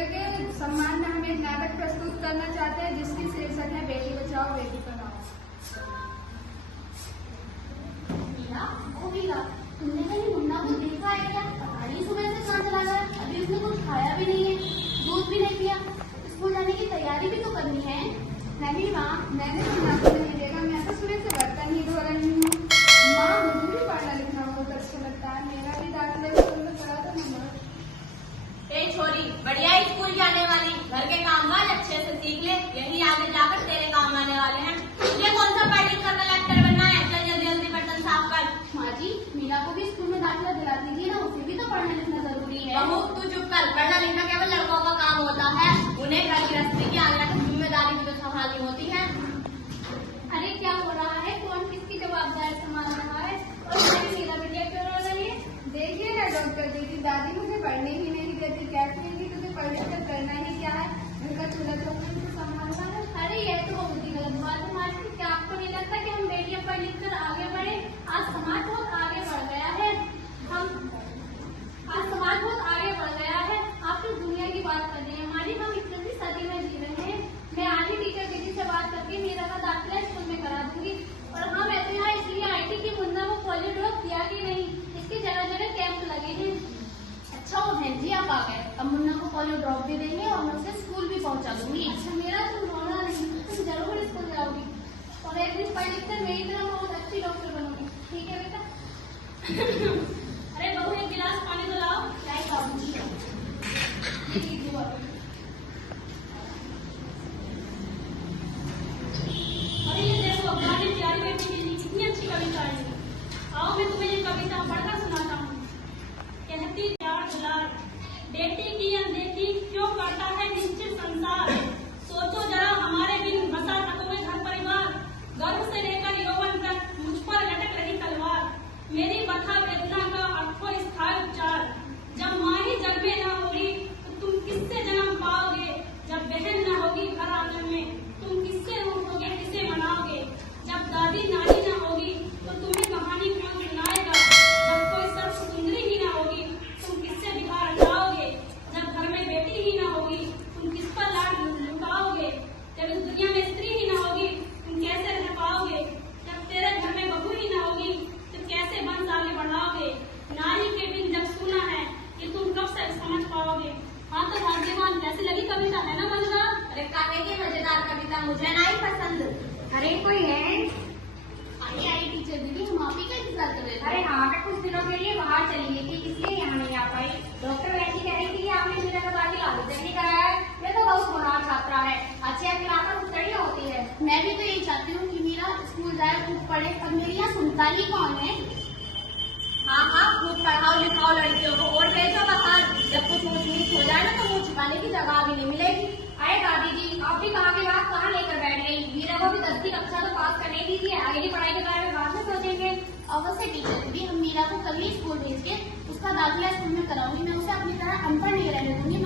बेटियों के सम्मान में हम एक नाटक प्रस्तुत करना चाहते हैं जिसकी शीर्षक है बेटी बचाओ बेटी पढ़ाओ। तुमने कहीं मुन्ना को देखा है क्या? पता नहीं सुबह से कहाँ चला गया, अभी उसने कुछ खाया भी नहीं है, दूध भी नहीं पिया। स्कूल जाने की तैयारी भी तो करनी है। नहीं माँ, मैंने मुन्ना को नहीं देखा, मैं तो सुबह से बर्तन ही धो रही हूँ। माँ, मुझे भी पढ़ना लिखना बहुत अच्छा लगता है, मेरा भी दाखिला स्कूल में पढ़ा था नंबर। ए छोरी, बढ़िया स्कूल जाने वाली, घर के काम वाल अच्छे से सीख ले, यही आगे जाकर तेरे काम आने वाले हैं। ये कौन सा पढ़ लिख कर कलेक्टर बनना है? चल जल्दी जल्दी बर्तन साफ कर। माँ जी, मीना को भी स्कूल में दाखिला दिला दीजिए ना, उसे भी तो पढ़ना लिखना जरूरी है। बहू तू चुप कर, पढ़ना लिखना केवल लड़कों का काम होता है, उन्हें घर गृहस्थी की आगे की जिम्मेदारी भी तो संभालनी होती है। अरे क्या हो रहा है? कौन किसकी जवाबदारी संभाल रहा है? और मीरा बिटिया क्यों रो रही है? देखिए ना डॉक्टर दीदी, दादी मुझे पढ़ने ही नहीं देती, कहती है कि तुझे पढ़ लिख कर करना ही क्या है, घर का चूल्हा चौका तो संभालना है। अरे यह तो बहुत ही गलत बात है माँ जी। क्या आपको नहीं लगता कि हम बेटियां पढ़ लिख कर आगे बढ़े? आज समाज बहुत आगे बढ़ गया है। आज समाज बहुत आगे बढ़ गया है। आप तो दुनिया की बात कर रहे हैं हमारी, हम 21वीं सदी में जी रहे हैं। मैं आज ही टीचर दीदी से बात करके मेरा का दाखिला स्कूल में करा दूंगी। और हाँ, मैं तो यहाँ इसलिए आई थी कि मुन्ना को पोलियो ड्रॉप दिया कि नहीं, इसके जगह जगह कैंप लगे हैं। अच्छा वो बहन जी आप आ गए, अब मुन्ना को पोलियो ड्रॉप भी देंगे और मैं उसे स्कूल भी पहुँचा दूंगी। अच्छा मेरा तुम रोना नहीं, तुम जरूर स्कूल जाओगी और एक दिन पढ़ लिख कर मेरी तरह बहुत अच्छी डॉक्टर बनोगी, ठीक है बेटा? अरे बहू एक गिलास पानी तो लाओ। लाइए बाबूजी, ये लीजिए बाबू। अरे ये देखो हमारी प्यारी बेटी के लिए कितनी अच्छी कविता है। आओ मैं तुम्हें ये कविता पढ़कर सुनाता हूँ। कहती प्यार दुलार, बेटी की अनदेखी क्यों करता है निश्चित संसार। सोचो जरा हमारे बिन बसा सकोगे घर परिवार। गर्भ से लेकर यौवन तक मुझ पर लटक रही तलवार। मेरी बथा वेदना का अर्थो स्थायी उपचार। जब माँ ही जग में न होगी तो तुम किससे जन्म पाओगे। जब बहन न होगी घर आंगन में तुम किससे रूठोगे, किसे मनाओगे। जब दादी नानी न होगी तो तुम्हें कहानी कौन सुनाएगा। जब कोई सर्व सुंदरी ही न होगी तुम किससे बिहार जाओगे। जब घर में बेटी ही न होगी तुम किस पर लाड लुटाओगे। जब इस दुनिया में स्त्री ही न होगी तुम कैसे रह पाओगे। जब तेरे घर में बहू ही न होगी तो कैसे वंश आगे बढ़ाओगे। नारी के बिन जब सुना है ये तुम कब से समझ पाओगे। हाँ तो भाग्यवान, कैसी लगी कविता, है ना मजेदार? अरे काहे की मजेदार कविता, मुझे नहीं पसंद। अरे कोई है? आई टीचर दीदी, हम आप ही का इंतजार कर रहे थे। अरे हाँ, मैं कुछ दिनों के लिए बाहर चली गई थी, इसलिए यहाँ नहीं आ पाई। डॉक्टर वैसी कह रही थी कि आपने मेरा का दाखिला आवेदन नहीं कराया है। मैं तो बहुत होनहार छात्रा है, अच्छी अंक लाकर उत्तीर्ण होती है। मैं भी तो यही चाहती हूँ कि मेरा स्कूल जाए, खूब पढ़े, पर मेरी यहाँ सुनता ही कौन है। हाँ हाँ, खूब पढ़ाओ लिखाओ लड़कियों को और भेजो बाहर। जब कुछ ऊंच नीच हो जाए ना तो मुँह छिपाने की जगह भी नहीं मिलेगी। अरे दादी जी, आप भी कहाँ की बात कहाँ लेकर बैठ गई? मीरा को भी 10वीं कक्षा तो पास करने दीजिए, आगे की पढ़ाई के बारे में बाद में सोचेंगे। अवश्य टीचर दीदी, हम मीरा को कल ही स्कूल भेज के उसका दाखिला स्कूल में कराऊंगी। मैं उसे अपनी तरह अनपढ़ नहीं रहने दूंगी।